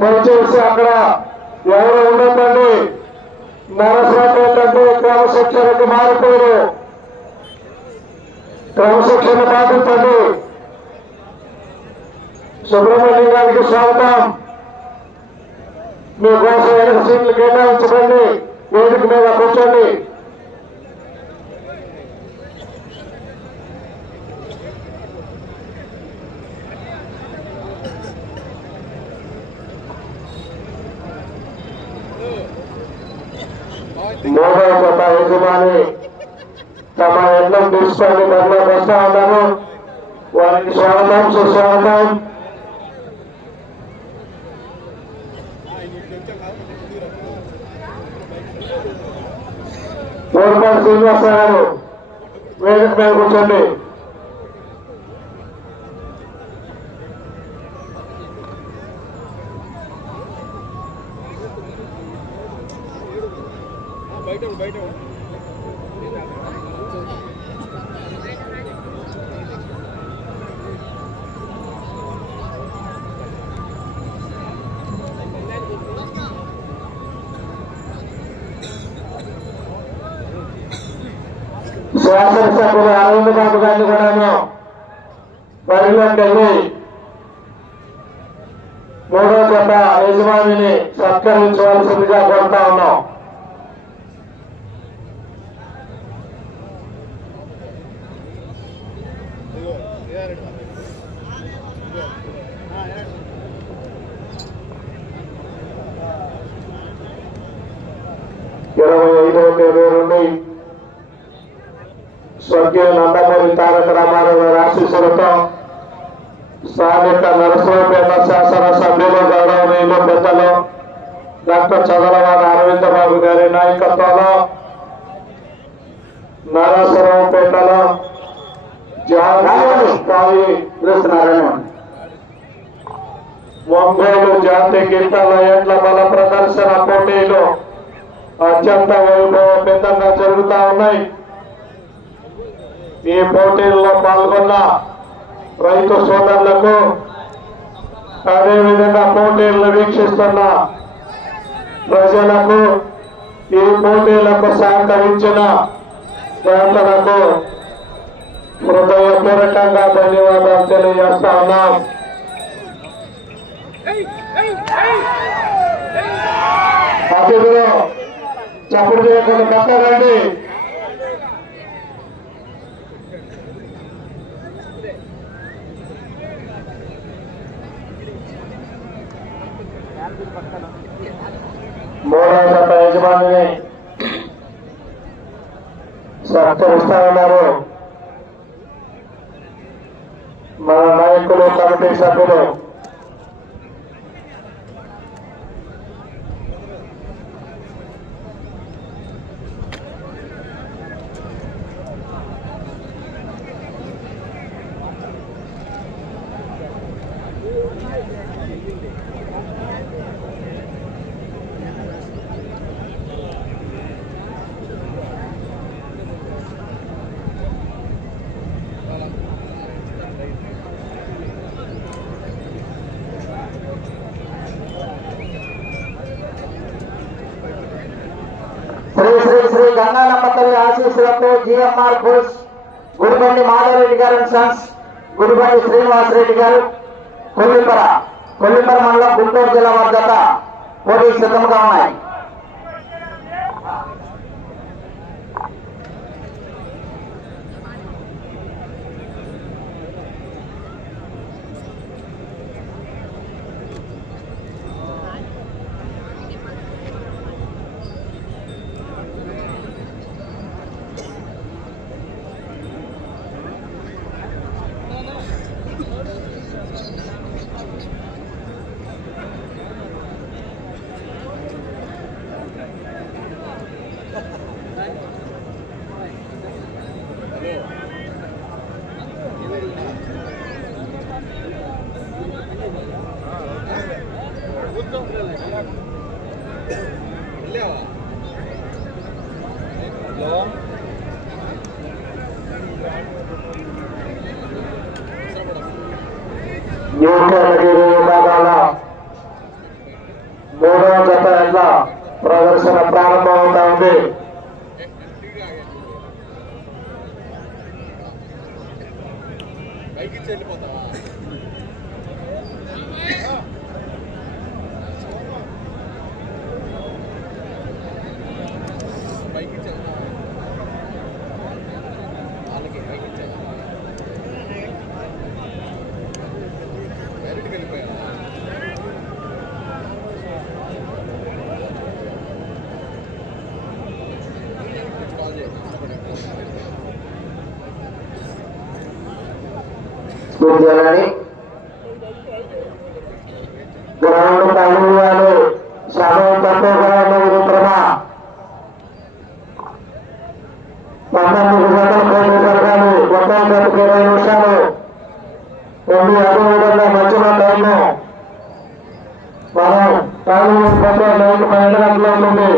దయచేసి అక్కడ ఎవరు ఉండదండి నరసరాపేట అంటే క్రమశిక్షణకు మారిపోయారు. క్రమశిక్షణ పాటించండి. సుబ్రహ్మణ్యం గారికి స్వాగతం. మీకోసం వెనక సీట్లు కేటాయించకండి. వేదిక మీద కూర్చోండి మూడవ జత యజమాని తమ ఎన్నం తీసుకొని బరిలోకి ప్రసాదము వారికి స్వాగతం సుస్వాగతం. కోరపాటి శ్రీనివాసరావు గారు వేదిక మీద కూర్చోండి. బరిలోకి మూడో జత యజమానిని సత్కరించవలసిందిగా కోరుతా ఉన్నాం. ఇరవై ఐదవ తేదీ నుండి స్వర్గీయ నందమూరి తారక రామ స్థానిక నరసరావుపేట శాసన సభ్యులు గౌరవనీయులు పెద్దలు డాక్టర్ చదలవాడ అరవింద బాబు గారి నాయకత్వంలో నరసరావుపేటలో జాతీయ ఒంగోలు జాతి గీతాల ఎట్ల బల ప్రదర్శన పోటీలు అత్యంత వైభవపేతంగా జరుగుతా ఉన్నాయి. ఈ పోటీల్లో పాల్గొన్న రైతు సోదరులకు అదేవిధంగా పోటీలను వీక్షిస్తున్న ప్రజలకు ఈ పోటీలకు సహకరించిన నేతలకు హృదయపూర్వకంగా ధన్యవాదాలు తెలియజేస్తా ఉన్నాం. అతిథులు చప్పుడు చేయకుండా పక్కనండి మూడవ జత యజమానిని సత్కరిస్తా ఉన్నారు మన నాయకులు కమిటీ సభ్యులు శ్రీ శ్రీ శ్రీ గంగానమ్మ తల్లి ఆశీస్సులతో జిఎంఆర్ బోస్ గురుబండి మాధవరెడ్డి గారు అండ్ సన్స్ గురుబండి శ్రీనివాసరెడ్డి గారు కొల్లిపర కొల్లిపర మండలం గుంటూరు జిల్లా వద్ద పోటీ సిద్ధంగా ఉన్నాయి. స్కూల్ చేయాలని గ్రౌండ్ తగిలియాలి సమయం తక్కువగా ఉన్నది మిత్రమ పంతొమ్మిది గంటల పోటీ జరగాలి ఒకే గంటకి ఇరవై నిమిషాలు. ఉంది అదేవిధంగా మధ్యలో టైము మనం ఖాళీ నైట్ పన్నెండు గంటల ఉంటుంది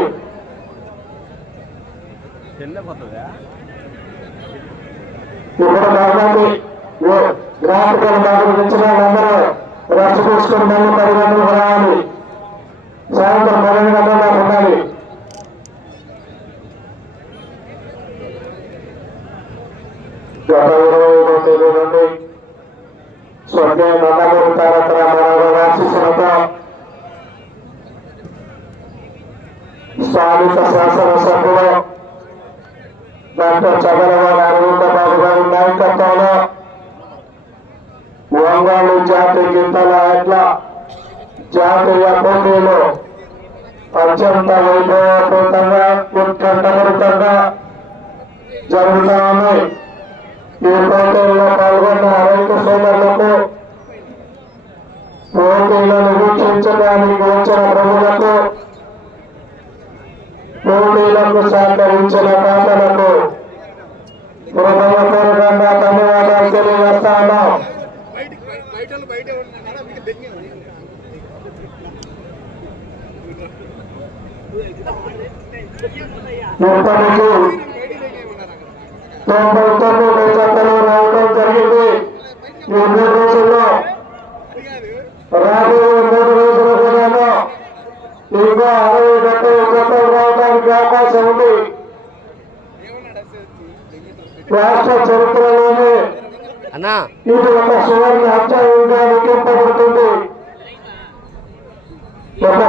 ఇప్పుడు కాబట్టి గ్రాఫికల్ మాటలు ఇచ్చిన అందరూ రక్ష తీసుకుని మళ్ళీ పది గంటలకు రావాలి. సాయంత్రం పన్నెండు గంటల దాకా ఉండాలి. గత ఇరవై ఐదో తేదీ నుండి స్వర్గీయ నందమూరి తారక రామారావు ఆశీస్సులతో స్థానిక శాసనసభ్యులు డాక్టర్ చంద్రబాబు అరవింద బాబు గారి నాయకత్వంలో ఒంగోలు జాతి గింతల ఎట్ల భారతీయ భూమిలో అత్యంత వైభవపూతంగా ఉత్కంఠపూర్తంగా జరుగుతా ఉన్నాయి ఈ పోటీల్లో పాల్గొన్న రైతు సోదరులకు పోటీలను వీక్షించడానికి వచ్చిన ప్రజలకు పోటీలకు సహకరించిన పాటలకు హృదయపూర్వకంగా ధన్యవాదాలు తెలియజేస్తా ఉన్నాం బయట బయట రావడం జరిగింది ఈ మూడు రోజుల్లో రాబోయే మూడు ఇంకా అరవై డెబ్బై రావడానికి అవకాశం ఉంది రాష్ట్ర చరిత్రలోనే ఇది ఒక సువర్ణ అధ్యాయంగా లిఖింపబడుతుంది ఒక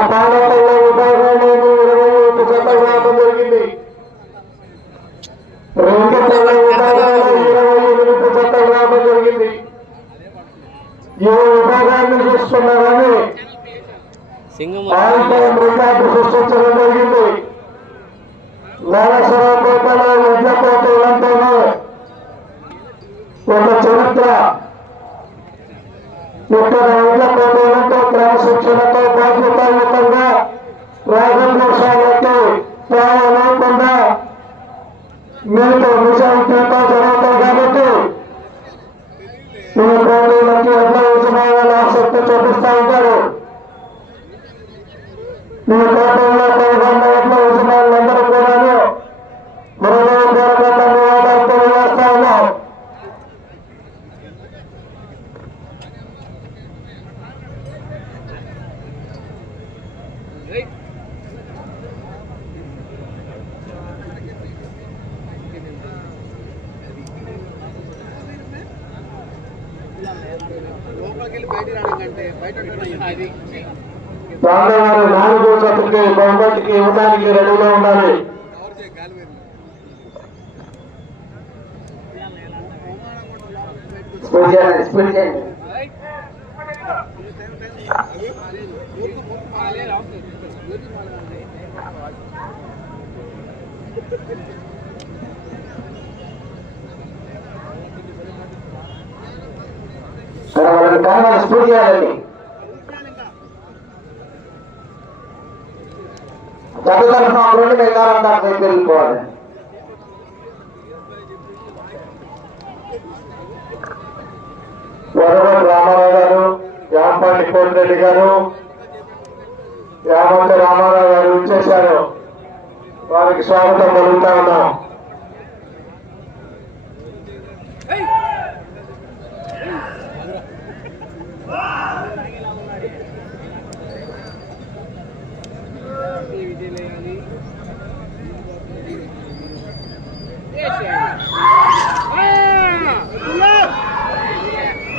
ఈ కోటంలో పాల్గొన్న ఎడ్ల యజమానులందరూ కూడాను హృదయపూర్వక ధన్యవాదాలు తెలియజేస్తా ఉన్నాం లోపలికి వెళ్ళి బయట రావడం కంటే బయట అది పాండవారు నాలుగో జతకి బహుమతికి ఇవ్వడానికి రెడీగా ఉండాలి. స్పూర్తి చేయాలండి. జత తరఫున ఒక రెండు మిగతా దగ్గరికి వెళ్ళిపోవాలి వరవటి రామారావు గారు యామంటి కోటిరెడ్డి గారు యామంతి రామారావు గారు ఇచ్చేశారు వారికి స్వాగతం పలుకుతా ఉన్నాం.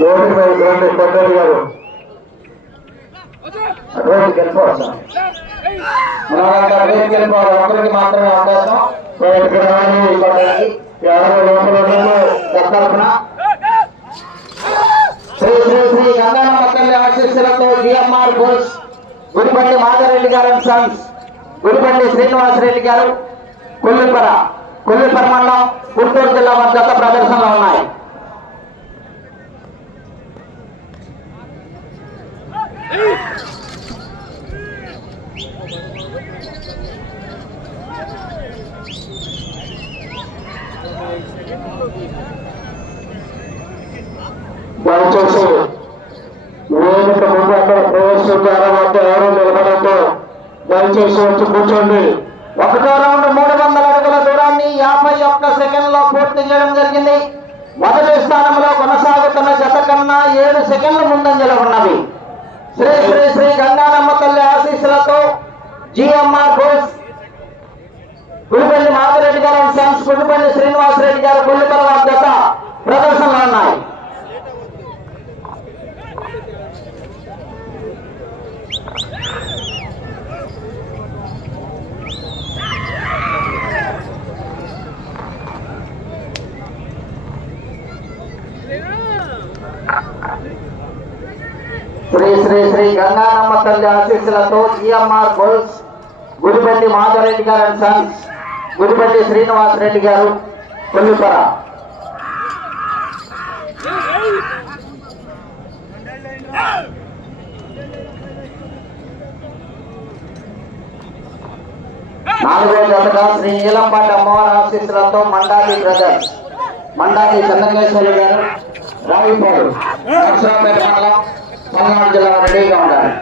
రోడ్డుపై రెండు కొట్టడి గారు. అటువంటి వెళ్ళిపోవచ్చు. మనమంతా ఒకరికి మాత్రమే అవకాశం. ఎవరు లోపల శ్రీ శ్రీ శ్రీ గంగానమ్మ తల్లి ఆశీస్సులతో జిఎంఆర్ బోస్ గుడిబండి మాధవరెడ్డి గారు సన్స్ గుడిబండి శ్రీనివాసరెడ్డి గారు కొల్లిపర కొల్లిపర మండలం గుంటూరు జిల్లా మధ్య ప్రదర్శనలో ఉన్నాయి. దయచేసి వేదిక ముందు అక్కడ ప్రవేశ ద్వారా వద్ద ఎవరు నిలబడద్దు. దయచేసి వచ్చి కూర్చోండి. ఒకటో రౌండ్ మూడు వందల అడుగుల దూరాన్ని యాభై ఒక్క సెకండ్లో పూర్తి చేయడం జరిగింది. మొదటి స్థానంలో కొనసాగుతున్న జత కన్నా ఏడు సెకండ్ల ముందంజలో ఉన్నవి. శ్రీ శ్రీ శ్రీ గంగానమ్మ తల్లి ఆశీస్సులతో జిఎంఆర్ బోస్ గుడిపల్లి మాధురెడ్డి గారు సన్స్ గుడిపల్లి శ్రీనివాసరెడ్డి గారు కొల్లిపర వారి జత ప్రదర్శనలో ఉన్నాయి శ్రీ శ్రీ శ్రీ గంగానమ్మ తల్లి ఆశీస్సులతో జిఎంఆర్ బోల్స్ గుడిపల్లి మాధవరెడ్డి గారు అండ్ సన్స్ గుడిపల్లి శ్రీనివాసరెడ్డి గారు కొల్లిపర. నాలుగో జతగా శ్రీ నీలంపాటి అమ్మవారి ఆశీస్సులతో మండాలి బ్రదర్స్ మండాలి చంద్రకేశ్వరి గారు రావిపాడు నరసరావుపేట మండలం. పల్నాడు జిల్లా రెడీగా ఉండాలి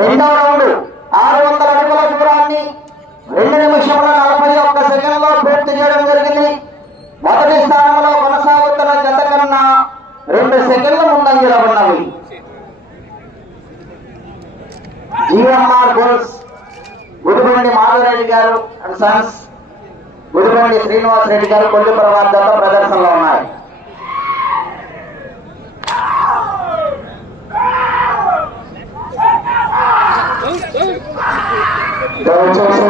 రెండవ రౌండ్. సన్స్ గుడిబండి శ్రీనివాస్ రెడ్డి గారు కొల్లి ప్రవాద్ జత ప్రదర్శనలో ఉన్నాయి దయచేసి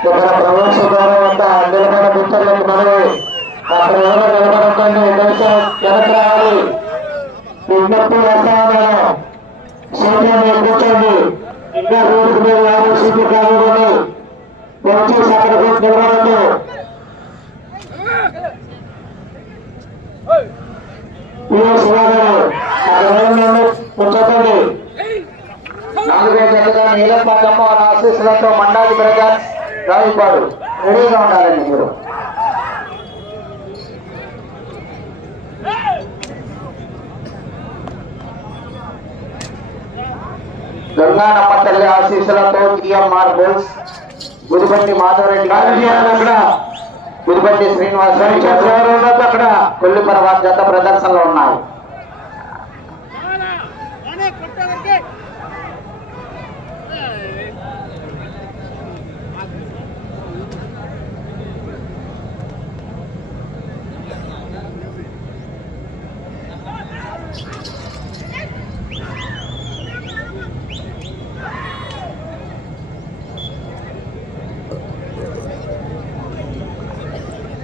ఇక్కడ ప్రవేశ ద్వారా వద్ద నిలబడ మిత్రులకు మనవి అక్కడ ఎవరు నిలబడకండి దయచేసి వెనక రావాలి విజ్ఞప్తి వేస్తాను సీట్లో మీరు కూర్చోండి ఇంకా రోడ్డు మీద యాభై సీట్లు కావాలి దయచేసి అక్కడికి వచ్చి నాలుగో జతగా ఆశీస్సులతో మండాలి బ్రదర్స్ రెడీగా ఉండాలండి మీరు గంగానమ్మ తల్లి ఆశీస్సులతో బోల్స్ గుడిబండి మాధవరెడ్డి గారు అక్కడ. గుడిబండి శ్రీనివాస ఎవరు ఉండొద్దు అక్కడ. కొల్లి పర్వాత జత ప్రదర్శనలో ఉన్నాయి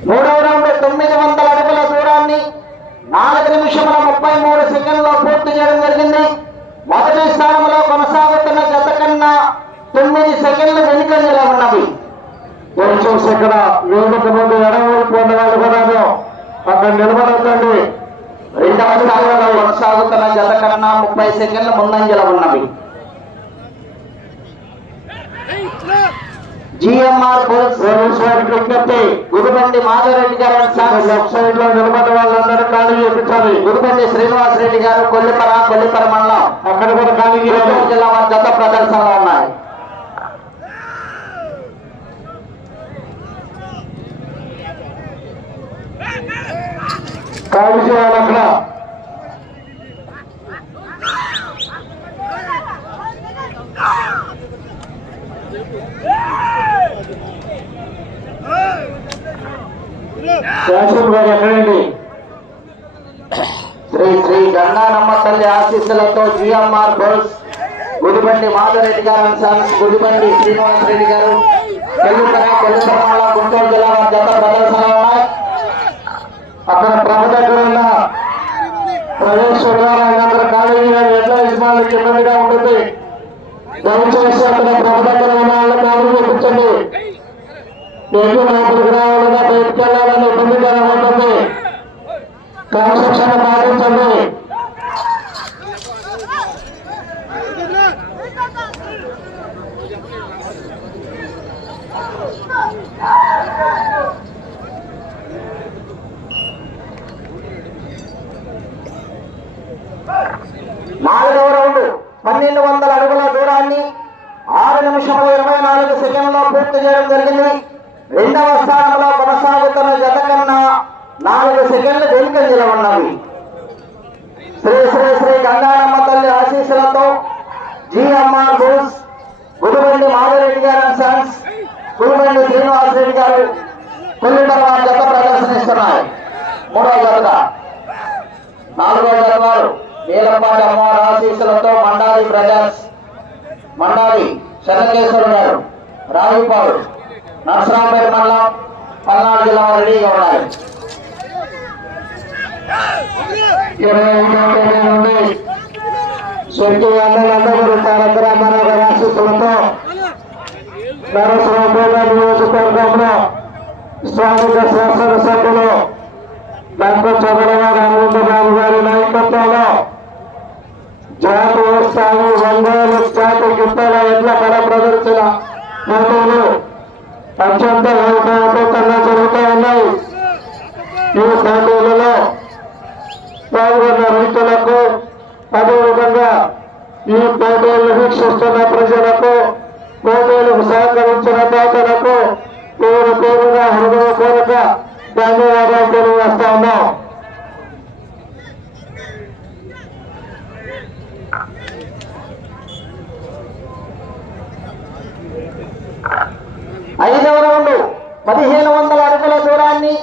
మూడవ రౌండ్ తొమ్మిది వందల అడుగుల దూరాన్ని నాలుగు నిమిషముల ముప్పై మూడు సెకండ్లో పూర్తి చేయడం జరిగింది మొదటి స్థానంలో కొనసాగుతున్న జత కన్నా తొమ్మిది సెకండ్లు వెనుకంజలో ఉన్నవి దయచేసి ఇక్కడ వేదిక ముందు ఎడవైపు ఉన్న వాళ్ళు కూడా అక్కడ నిలబడద్దండి రెండవ స్థానంలో కొనసాగుతున్న జత కన్నా ముప్పై సెకండ్ల ముందంజలో ఉన్నవి. జిఎంఆర్ పోలీస్ విజ్ఞప్తి గురుబండి మాధవరెడ్డి గారు లెఫ్ట్ సైడ్లో నిలబడ్డ వాళ్ళందరూ ఖాళీ చేయించాలి గురుబండి శ్రీనివాస్ రెడ్డి గారు కొల్లిపర కొల్లిపర మండలం. అక్కడ కూడా ఖాళీ జిల్లా వారి జత ప్రదర్శనలో ఉన్నాయి. ఖాళీ చేయాలి అక్కడ. శాసన్ గారు ఎక్కడండి? శ్రీ శ్రీ గన్నానమ్మ తల్లి ఆశీస్సులతో జిఎంఆర్ బోస్ గుడిబండి మాధవరెడ్డి గారు సన్స్ గుడిబండి శ్రీనివాస్ రెడ్డి గారు. కొల్లిపర కొల్లిపర గుంటూరు జిల్లా జత ఉన్నాయి. అక్కడ ప్రభ దగ్గర ఉన్న ప్రవేశ ఖాళీ చేయాలి ఎట్లా ఇబ్బందిగా ఉంటుంది. దయచేసి అక్కడ ప్రభ దగ్గర ఉన్న చూపించండి ఎటు లోపలికి రావాలన్నా బయటికి వెళ్ళాలన్నా ఉంటుంది క్రమశిక్షణ పాటించండి నాలుగవ రౌండ్ పన్నెండు వందల అడుగుల దూరాన్ని ఆరు నిమిషముల ఇరవై నాలుగు సెకండ్లో పూర్తి చేయడం జరిగింది. రెండవ స్థానంలో కొనసాగుతున్న జత కన్నా నాలుగు సెకండ్లు వెనుకంజలో ఉన్నవి. శ్రీ శ్రీ శ్రీ గంగానమ్మ తల్లి ఆశీస్సులతో జిఎంఆర్ బోస్ గుడిబండి మాధవరెడ్డి గారు అండ్ సన్స్ గుడిబండి శ్రీనివాసరెడ్డి గారు కొల్లిపర వారి జత ప్రదర్శనిస్తున్నారు మూడవ జత. నాలుగో జత వారు నీలంపాటి అమ్మవారి ఆశీస్సులతో మండాలి బ్రదర్స్ మండాలి చెన్నకేశ్వర గారు రావిపాడు. నరసరావుపేట మండలం పల్నాడు జిల్లా వారు రెడీగా ఉన్నారు ఇరవై ఒకటో తేదీ నుండి సొంత అన్నలందరూ తారకరామారావు గారి ఆశీస్సులతో నరసరావుపేట నియోజకవర్గంలో స్థానిక శాసనసభ్యులు డాక్టర్ చంద్రబాబు అరవిందబాబు గారి నాయకత్వంలో జాతీయ స్థాయి వందలు జాతీయ గిత్తల ఎడ్ల కళ ప్రదర్శన పోటీలు అత్యంత వైభవపేతంగా జరుగుతూ ఉన్నాయి ఈ పోటీలలో పాల్గొన్న రైతులకు అదేవిధంగా ఈ పోటీలు వీక్షిస్తున్న ప్రజలకు పోటీలకు సహకరించిన దాతలకు పేరు పేరుగా హృదయపూర్వక ధన్యవాదాలు తెలియజేస్తా ఉన్నాం ఐదవ రౌండ్ పదిహేను వందల అడుగుల దూరాన్ని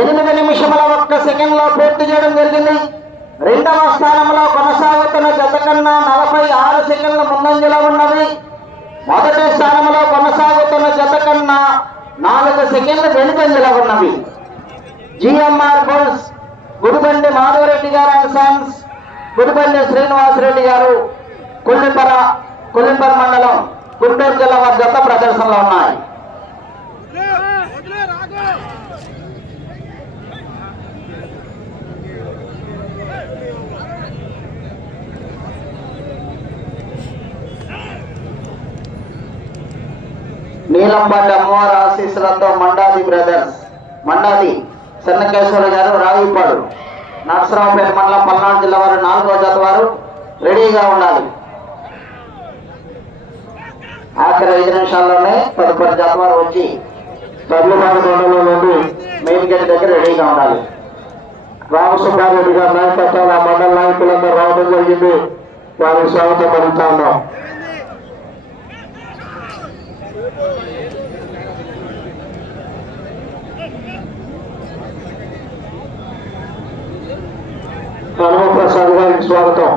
ఎనిమిది నిమిషముల ఒక్క సెకండ్లో పూర్తి చేయడం జరిగింది. రెండవ స్థానంలో కొనసాగుతున్న జత కన్నా నలభై ఆరు సెకండ్ల ముందంజలో ఉన్నది. మొదటి స్థానంలో కొనసాగుతున్న జత కన్నా నాలుగు సెకండ్లు వెనుకంజలో ఉన్నవి జిఎంఆర్ బోల్స్ గుడిబండి మాధవరెడ్డి గారు అండ్ సన్స్ గుడిబండి శ్రీనివాస్ రెడ్డి గారు కొల్లిపర కొల్లిపర మండలం గుంటూరు జిల్లా వారి జత ప్రదర్శనలో ఉన్నాయి. నీలంపాటి అమ్మవారి ఆశీస్సులతో మండాది బ్రదర్స్ మండాది చెన్నకేశ్వర గారు రావిపాడు నరసరావుపేట మండలం పల్నాడు జిల్లా వారు నాలుగో జత వారు రెడీగా ఉండాలి. ఆఖరి ఐదు నిమిషాల్లోనే తదుపరి జత వారు వచ్చి తర్లపాడు మండలం నుండి మెయిన్ గేట్ దగ్గర రెడీగా ఉండాలి. రామసుబ్బారెడ్డి గారు నాయకత్వాలు ఆ మండల నాయకులందరూ రావడం జరిగింది. వారికి స్వాగతం పలుకుతా ఉన్నాం. ప్రసాద్ గారికి స్వాగతం.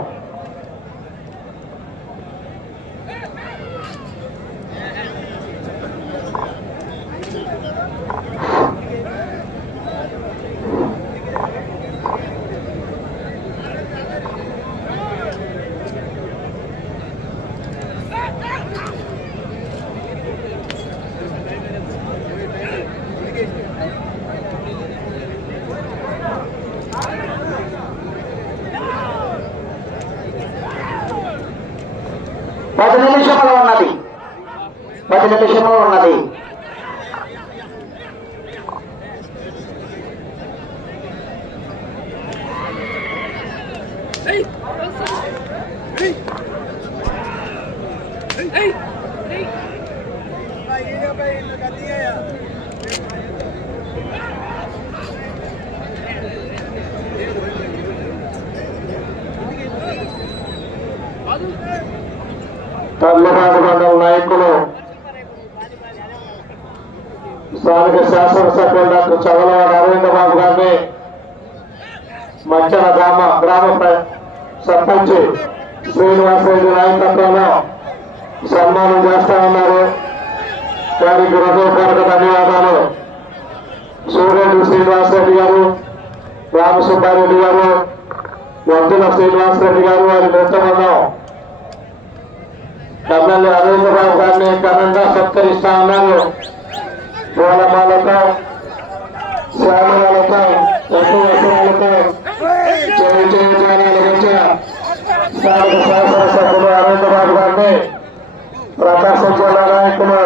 కర్మకాండ మండల నాయకులు స్థానిక శాసనసభ్యులు డాక్టర్ చదలవాడ అరవింద బాబు గారిని మంచన గ్రామ గ్రామ సర్పంచ్ శ్రీనివాసరెడ్డి నాయకత్వంలో సన్మానం చేస్తా ఉన్నారు వారికి హృదయపూర్వక ధన్యవాదాలు. సూర్యుడు శ్రీనివాసరెడ్డి గారు రామసుబ్బారెడ్డి గారు వద్దుల శ్రీనివాసరెడ్డి గారు వారి బృందం ఎమ్మెల్యే అరవిందరావు గారిని ఘనంగా సత్కరిస్తా ఉన్నారు. పూలమాలతో శ్యామలతో ఎక్కువ వస్త్రాలతో చేయి చేయి జానాల మధ్య స్థానిక శాసనసభ్యులు అరవిందరావు గారిని ప్రకాశం జిల్లా నాయకులు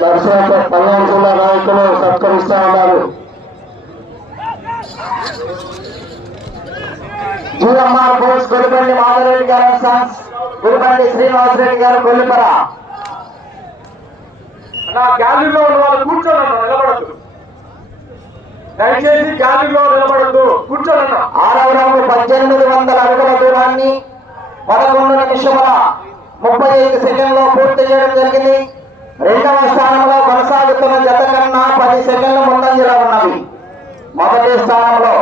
దర్శక పల్నాడు జిల్లా నాయకులు సత్కరిస్తా ఉన్నారు జిఎంఆర్ బోస్ గుడిపల్లి మాధవరెడ్డి గారు అండ్ సన్స్ గుడిపల్లి శ్రీనివాసరెడ్డి గారు కొల్లిపర. నా గ్యాలరీలో ఉన్న వాళ్ళు కూర్చోనన్నా నిలబడద్దు దయచేసి గ్యాలరీలో నిలబడద్దు కూర్చోనన్నా. ఆరవ రౌండ్ పద్దెనిమిది వందల అడుగుల దూరాన్ని పదకొండు నిమిషముల ముప్పై ఐదు సెకండ్లో పూర్తి చేయడం జరిగింది. రెండవ స్థానంలో కొనసాగుతున్న జత కన్నా పది సెకండ్ల ముందంజలో ఉన్నవి. మొదటి స్థానంలో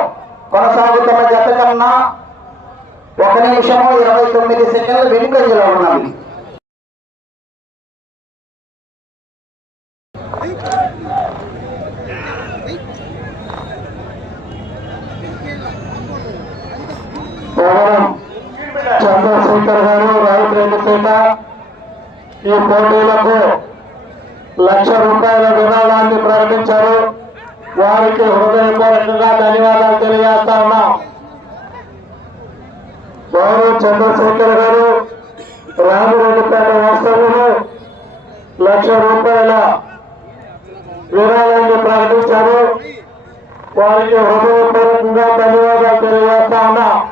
కొనసాగుతున్న జత కన్నా ఒక నిమిషము ఇరవై తొమ్మిది సెకండ్లు వెనుకంజలో ఉన్నాం. చంద్రశేఖర్ గారు రాయపేట ఈ పోటీలకు లక్ష రూపాయల విరాళాన్ని ప్రకటించారు. వారికి హృదయపూర్వకంగా ధన్యవాదాలు తెలియజేస్తా వారు చంద్రశేఖర్ గారు రామిరెడ్డిపేట వాస్తవ్యులు లక్ష రూపాయల విరాళాన్ని ప్రకటించారు. వారికి హృదయపూర్వకంగా ధన్యవాదాలు తెలియజేస్తా ఉన్నా.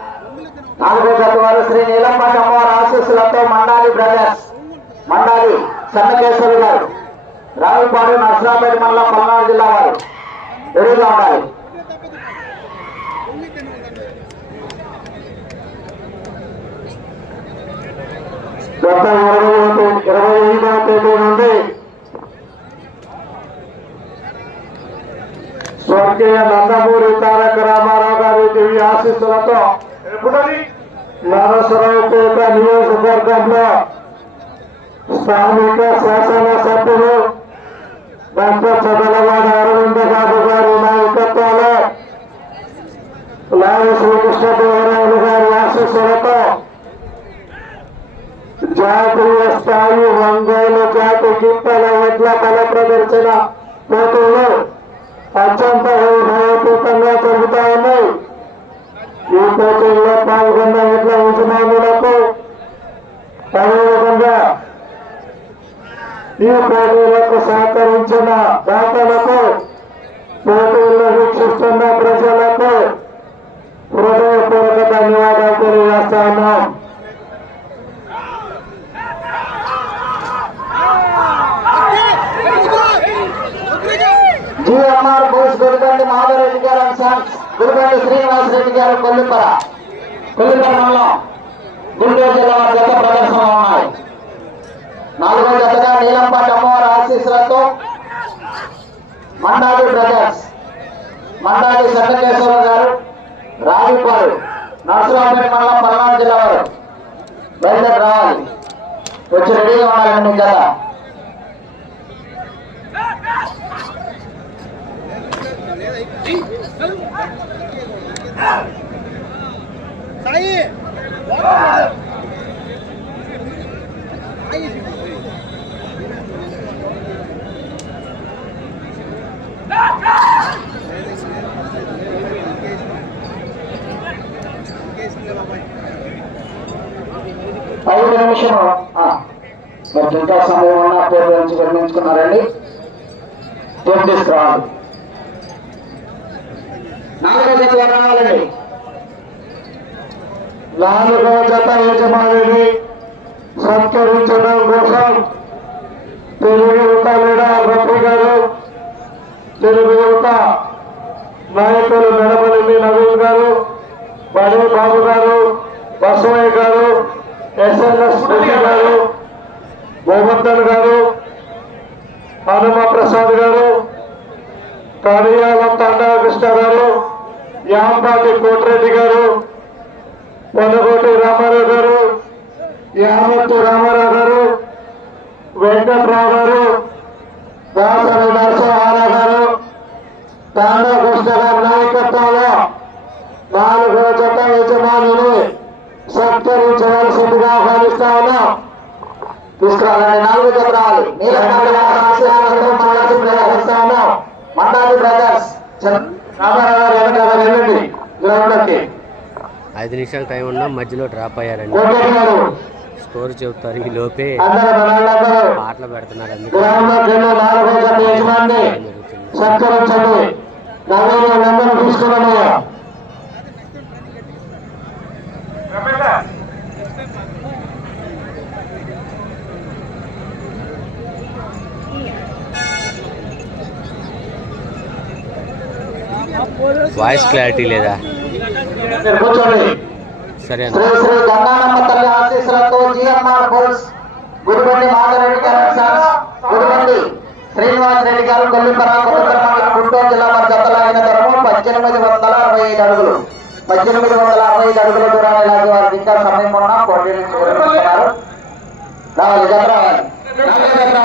నాలుగో జత వారు శ్రీ నీలంపాటి అమ్మవారి ఆశీస్సులతో మండాలి బ్రదర్స్. మండాలి సన్నకేశ్వరి గారు. రావుపాడు నర్సరాపేట మండలం పల్నాడు జిల్లా వారు. ఎదురుగా ఉండాలి. గత ఇరవై ఒకటి- ఇరవై ఐదవ తేదీ నుండి స్వర్గీయ నందమూరి తారక రామారావు గారి దివ్య ఆశీస్సులతో నరసరావుపేట నియోజకవర్గంలో స్థానిక శాసనసభ్యులు డాక్టర్ చదలవాడ అరవింద బాబు గారి నాయకత్వంలో లాల శ్రీకృష్ణదేవరాయలు గారి ఆశీస్సులతో జాతీయ స్థాయి ఒంగోలు జాతి గిత్తల ఎడ్ల కళ ప్రదర్శన పోటీలు అత్యంత వైభవపూతంగా జరుగుతా ఉన్నాయి. ఈ పోటీల్లో పాల్గొన్న ఎడ్ల యజమానులకు అదేవిధంగా ఈ పోటీలకు సహకరించిన దాతలకు పోటీల్లో వీక్షిస్తున్న ప్రజలకు హృదయపూర్వక ధన్యవాదాలు తెలియజేస్తా ఉన్నాం జిఎంఆర్ బోస్ గుడిబండి మాధవరెడ్డి గారు అండ్ సన్స్ గుడిబండి శ్రీనివాసరెడ్డి గారు కొల్లిపర కొల్లిపర మండలం గుంటూరు జిల్లా వారి జత ప్రదర్శనలో ఉన్నాయి. నాలుగో జతగా నీలంపాటి అమ్మవారి ఆశీస్సులతో మండాలి బ్రదర్స్ మండాలి శంకటేశ్వర గారు రావిపాడు నరసరావుపేట మండలం పల్నాడు జిల్లా వారు. బయలుదేరి రావాలి. వచ్చి రెడీగా ఉండాలండి జత. సాయి ఐదు నిమిషం మరి ఇంకా సమయం ఉన్న పేరు నుంచి గమనించుకున్నారండి. పేరు తీసుకురావాలి నాలుగో జత రావాలండి నాలుగవ జత యజమానిని సత్కరించడం కోసం తెలుగు యువత లీడా రఫీ గారు తెలుగు యువత నాయకులు మెడమల్లి నవీన్ గారు బడే బాబు గారు బసవయ్య గారు ఎస్ఎన్ఎస్ రెడ్డి గారు హనుమ ప్రసాద్ గారు కడియాలం తండా కృష్ణ గారు యాంపాటి కోటిరెడ్డి గారు పొన్నగోటి రామారావు గారు యామత్తు రామారావు గారు వెంకట్రావు గారు దాసరి నరసింహారావు గారు తాండా కృష్ణ గారి నాయకత్వంలో నాలుగో జత యజమానులు సత్కరించవలసిందిగా ఆహ్వానిస్తా ఉన్నాం తీసుకురావాలండి నాలుగు జత రావాలి నీలకంఠ ఆశీర్వాదంతో మండలి ప్రయాణిస్తా ఉన్నాం మండాలి బ్రదర్స్ చంద్ర రామారావు గారు వెనకాల వెళ్ళండి గ్రౌండ్లోకి ఐదు నిమిషాలు టైం ఉన్నా మధ్యలో డ్రాప్ అయ్యారండి. స్కోర్ చెబుతారు ఈ లోపే. పాటలు పెడుతున్నారు వాయిస్ క్లారిటీ లేదా మీరు కూర్చోండి సరే అన్న శ్రీ శ్రీ గంగానమ్మ తల్లి ఆశీస్సులతో జిఎంఆర్ బోల్స్ గుడిబండి మాధవరెడ్డి గారు గుడిబండి శ్రీనివాస్ రెడ్డి గారు కొల్లిపర కొల్లిపర గుంటూరు జిల్లా వారి జతలాగిన ధరము పద్దెనిమిది వందల అరవై ఐదు అడుగులు. పద్దెనిమిది వందల అరవై ఐదు అడుగుల దూరాన్ని లాగి వారికి ఇంకా సమయం ఉన్నా పోటీ నుంచి విరమిస్తున్నారు రావాలి జత రావాలి. నాలుగో జత